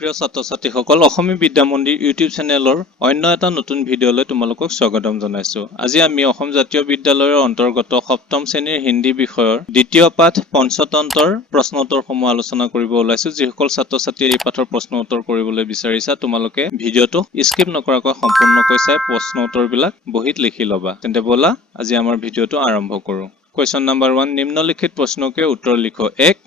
প্ৰিয় ছাত্ৰ-ছাত্ৰীসকল, অসমী বিদ্যা মন্দিৰ ইউটিউব চেনেলৰ অন্য এটা নতুন ভিডিঅ'লৈ তোমালোকক স্বাগতম জনাইছো। আজি আমি অসম জাতীয় বিদ্যালয়ৰ অন্তৰ্গত সপ্তম শ্ৰেণীৰ হিন্দী বিষয়ৰ দ্বিতীয় পাঠ পঞ্চতন্ত্ৰৰ প্ৰশ্ন উত্তৰসমূহ আলোচনা কৰিব ওলাইছো। যিসকল ছাত্ৰ-ছাত্ৰীয়ে এই পাঠৰ প্ৰশ্ন উত্তৰ কৰিবলৈ বিচাৰিছা, তোমালোকে ভিডিঅ'টো স্কিপ নকৰাকৈ সম্পূৰ্ণকৈ চাই প্ৰশ্ন উত্তৰবিলাক বহীত লিখি ল'বা। তেন্তে ব'লা আজি আমাৰ ভিডিঅ'টো আৰম্ভ কৰোঁ। क्वेश्चन नंबर 1, निम्नलिखित प्रश्नों के उत्तर लिखो। 1.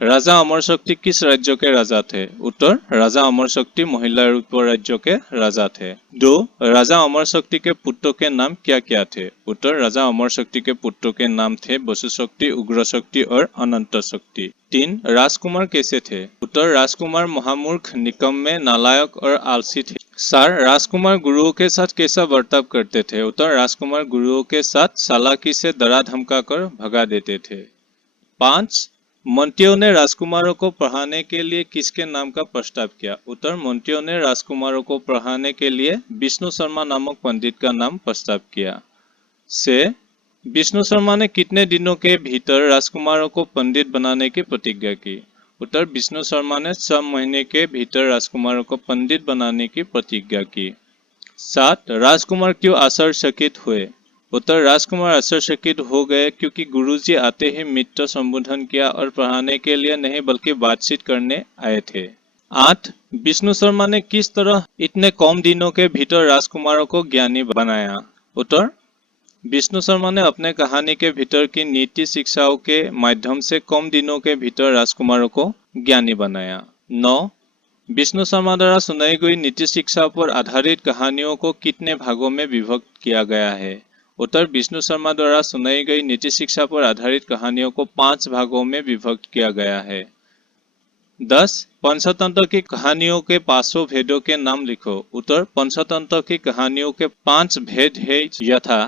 राजा अमर शक्ति किस राज्य के राजा थे? उत्तर, राजा अमर शक्ति महिला रूप राज्य के राजा थे। 2. राजा अमर शक्ति के पुत्रों के नाम क्या क्या थे? उत्तर, राजा अमर शक्ति के पुत्रों के नाम थे वसु शक्ति, उग्र शक्ति और अनंत शक्ति। 3. राजकुमार कैसे थे? उत्तर, राजकुमार महामूर्ख, निकम्मे, नालायक और आलसी थे। 4. राजकुमार गुरुओं के साथ कैसा बर्ताव करते थे? उत्तर, राजकुमार गुरुओं के साथ चालाकी से डरा धमका कर भगा देते थे। 5. मंत्रियों ने राजकुमारों को पढ़ाने के लिए किसके नाम का प्रस्ताव किया? उत्तर, मंत्रियों ने राजकुमारों को पढ़ाने के लिए विष्णु शर्मा नामक पंडित का नाम प्रस्ताव किया। से विष्णु शर्मा ने कितने दिनों के भीतर राजकुमारों को पंडित बनाने की प्रतिज्ञा की? उत्तर, विष्णु शर्मा ने 6 महीने के भीतर राजकुमारों को पंडित बनाने की प्रतिज्ञा की। 7. राजकुमार क्यों आश्चर्यचकित हुए? उत्तर, राजकुमार आश्चर्यचकित हो गए क्योंकि गुरुजी आते ही मित्र संबोधन किया और पढ़ाने के लिए नहीं बल्कि बातचीत करने आए थे। 8. विष्णु शर्मा ने किस तरह इतने कम दिनों के भीतर राजकुमारों को ज्ञानी बनाया? उत्तर, विष्णु शर्मा ने अपने कहानी के भीतर की नीति शिक्षाओं के माध्यम से कम दिनों के भीतर राजकुमारों को ज्ञानी बनाया। 9. विष्णु शर्मा द्वारा सुनाई गई नीति शिक्षा पर आधारित कहानियों को कितने भागों में विभक्त किया गया है? उत्तर, विष्णु शर्मा द्वारा सुनाई गई नीति शिक्षा पर आधारित कहानियों को 5 भागों में विभक्त किया गया है। 10. पंचतंत्र की कहानियों के 500 भेदों के नाम लिखो। उत्तर, पंचतंत्र की कहानियों के 5 भेद है यथा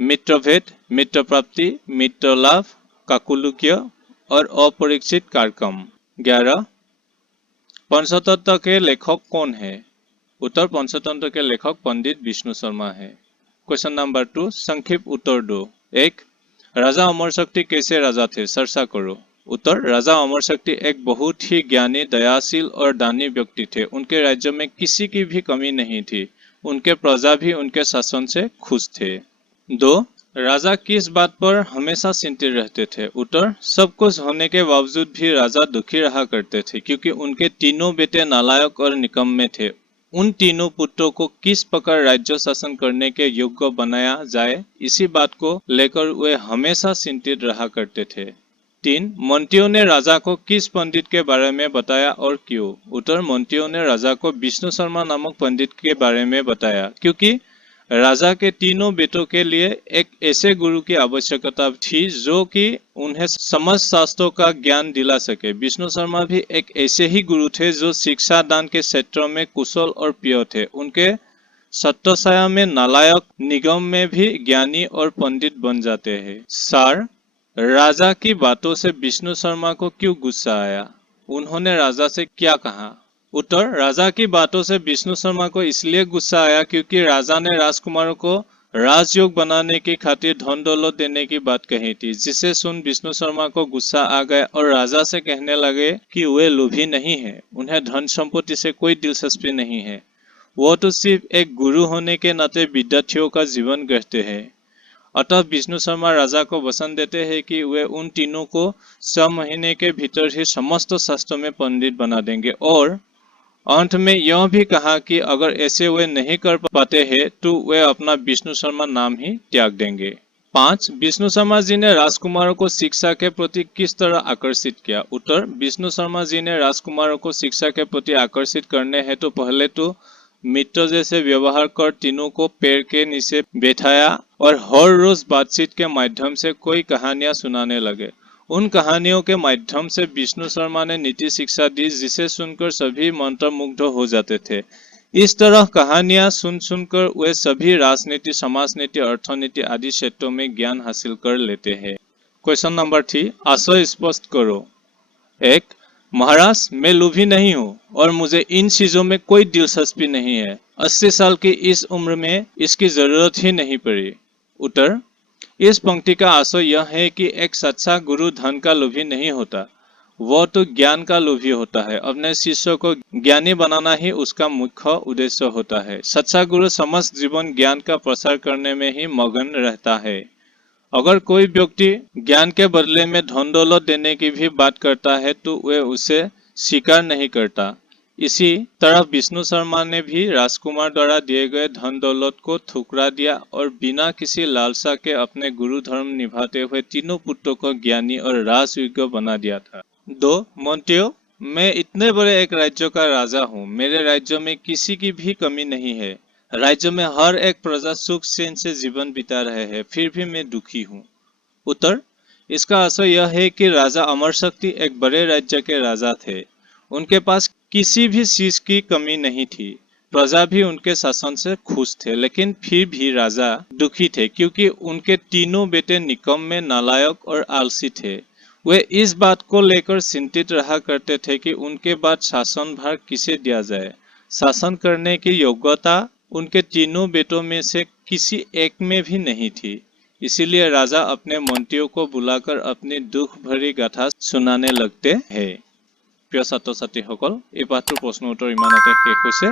मित्र भेद, मित्र प्राप्ति, मित्र लाभ, काकुलुक्य और अपरिचित कार्यक्रम। 11. पंचतंत्र के लेखक कौन है? उत्तर, पंचतंत्र के लेखक पंडित विष्णु शर्मा है। क्वेश्चन नंबर 2, संक्षिप्त उत्तर दो। 1. राजा अमर शक्ति कैसे राजा थे? चर्चा करो। उत्तर, राजा अमर शक्ति एक बहुत ही ज्ञानी, दयाशील और दानी व्यक्ति थे। उनके राज्य में किसी की भी कमी नहीं थी। उनके प्रजा भी उनके शासन से खुश थे। 2. राजा किस बात पर हमेशा चिंतित रहते थे? उत्तर, सब कुछ होने के बावजूद भी राजा दुखी रहा करते थे क्योंकि उनके तीनों बेटे नालायक और निकम्मे थे। उन तीनों पुत्रों को किस प्रकार राज्य शासन करने के योग्य बनाया जाए, इसी बात को लेकर वे हमेशा चिंतित रहा करते थे। 3. मंत्रियों ने राजा को किस पंडित के बारे में बताया और क्यों? उत्तर, मंत्रियों ने राजा को विष्णु शर्मा नामक पंडित के बारे में बताया क्योंकि राजा के तीनों बेटों के लिए एक ऐसे गुरु की आवश्यकता थी जो कि उन्हें समस्त शास्त्रों का ज्ञान दिला सके। विष्णु शर्मा भी एक ऐसे ही गुरु थे जो शिक्षा दान के क्षेत्र में कुशल और प्रिय थे। उनके छत्रछाया में नालायक, निगम में भी ज्ञानी और पंडित बन जाते हैं। 4. राजा की बातों से विष्णु शर्मा को क्यों गुस्सा आया? उन्होंने राजा से क्या कहा? उत्तर, राजा की बातों से विष्णु शर्मा को इसलिए गुस्सा आया क्योंकि राजा ने राजकुमारों को राजयोग बनाने की खातिर धन दौलत देने की बात कही थी, जिसे सुन विष्णु शर्मा को गुस्सा आ गया और राजा से कहने लगे कि वे लोभी नहीं है, उन्हें धन संपत्ति से कोई दिलचस्पी नहीं है, वो तो सिर्फ एक गुरु होने के नाते विद्यार्थियों का जीवन गढ़ते हैं। अतः विष्णु शर्मा राजा को वचन देते हैं कि वे उन तीनों को 6 महीने के भीतर ही समस्त शास्त्रों में पंडित बना देंगे और अंत में यह भी कहा कि अगर ऐसे वे नहीं कर पाते हैं तो वे अपना विष्णु शर्मा नाम ही त्याग देंगे। 5. विष्णु शर्मा जी ने राजकुमारों को शिक्षा के प्रति किस तरह आकर्षित किया? उत्तर, विष्णु शर्मा जी ने राजकुमारों को शिक्षा के प्रति आकर्षित करने हैं तो पहले तो मित्र जैसे व्यवहार कर तीनों को पेड़ के नीचे बैठाया और हर रोज बातचीत के माध्यम से कोई कहानियां सुनाने लगे। उन कहानियों के माध्यम से विष्णु शर्मा ने नीति शिक्षा दी जिसे सुनकर सभी मंत्रमुग्ध हो जाते थे। इस तरह कहानियां सुनकर वे सभी राजनीति, समाज नीति, अर्थनीति आदि क्षेत्रों में ज्ञान हासिल कर लेते हैं। क्वेश्चन नंबर 3, आशय स्पष्ट करो। 1. महाराज, मैं लोभी नहीं हूँ और मुझे इन चीजों में कोई दिलचस्पी नहीं है। 80 साल की इस उम्र में इसकी जरूरत ही नहीं पड़ी। उत्तर, इस पंक्ति का आशय यह है कि एक सच्चा गुरु धन का लोभी नहीं होता। वो तो ज्ञान का लोभी होता है। अपने शिष्य को ज्ञानी बनाना ही उसका मुख्य उद्देश्य होता है। सच्चा गुरु समस्त जीवन ज्ञान का प्रसार करने में ही मगन रहता है। अगर कोई व्यक्ति ज्ञान के बदले में धन दौलत देने की भी बात करता है तो वह उसे स्वीकार नहीं करता। इसी तरह विष्णु शर्मा ने भी राजकुमार द्वारा दिए गए धन दौलत को ठुकरा दिया और बिना किसी लालसा के अपने गुरु धर्म निभाते हुए तीनों पुत्रों को ज्ञानी और राजयोग्य बना दिया था। दो मंत्रियों, मैं इतने बड़े एक राज्य का राजा हूँ। मेरे राज्य में किसी की भी कमी नहीं है। राज्य में हर एक प्रजा सुख चैन से जीवन बिता रहे हैं, फिर भी मैं दुखी हूँ। उत्तर, इसका असर यह है कि राजा अमर शक्ति एक बड़े राज्य के राजा थे। उनके पास किसी भी चीज की कमी नहीं थी। प्रजा भी उनके शासन से खुश थे, लेकिन फिर भी राजा दुखी थे क्योंकि उनके तीनों बेटे निकम्मे, नालायक और आलसी थे। वे इस बात को लेकर चिंतित रहा करते थे कि उनके बाद शासन भार किसे दिया जाए। शासन करने की योग्यता उनके तीनों बेटों में से किसी एक में भी नहीं थी। इसीलिए राजा अपने मंत्रियों को बुलाकर अपनी दुख भरी गाथा सुनाने लगते हैं। प्रिय ছাত্ৰ ছাত্ৰীসকল, এই পাঠটোৰ প্ৰশ্ন উত্তৰ ইমানতে শেষ হৈছে।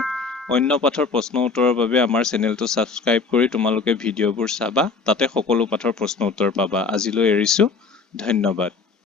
অন্য পাঠৰ প্ৰশ্ন উত্তৰৰ বাবে আমাৰ চেনেলটো ছাবস্ক্ৰাইব কৰি তোমালোকে ভিডিঅ'বোৰ চাবা। তাতে সকলো পাঠৰ প্ৰশ্ন উত্তৰ পাবা। আজিলৈ এৰিছো। ধন্যবাদ।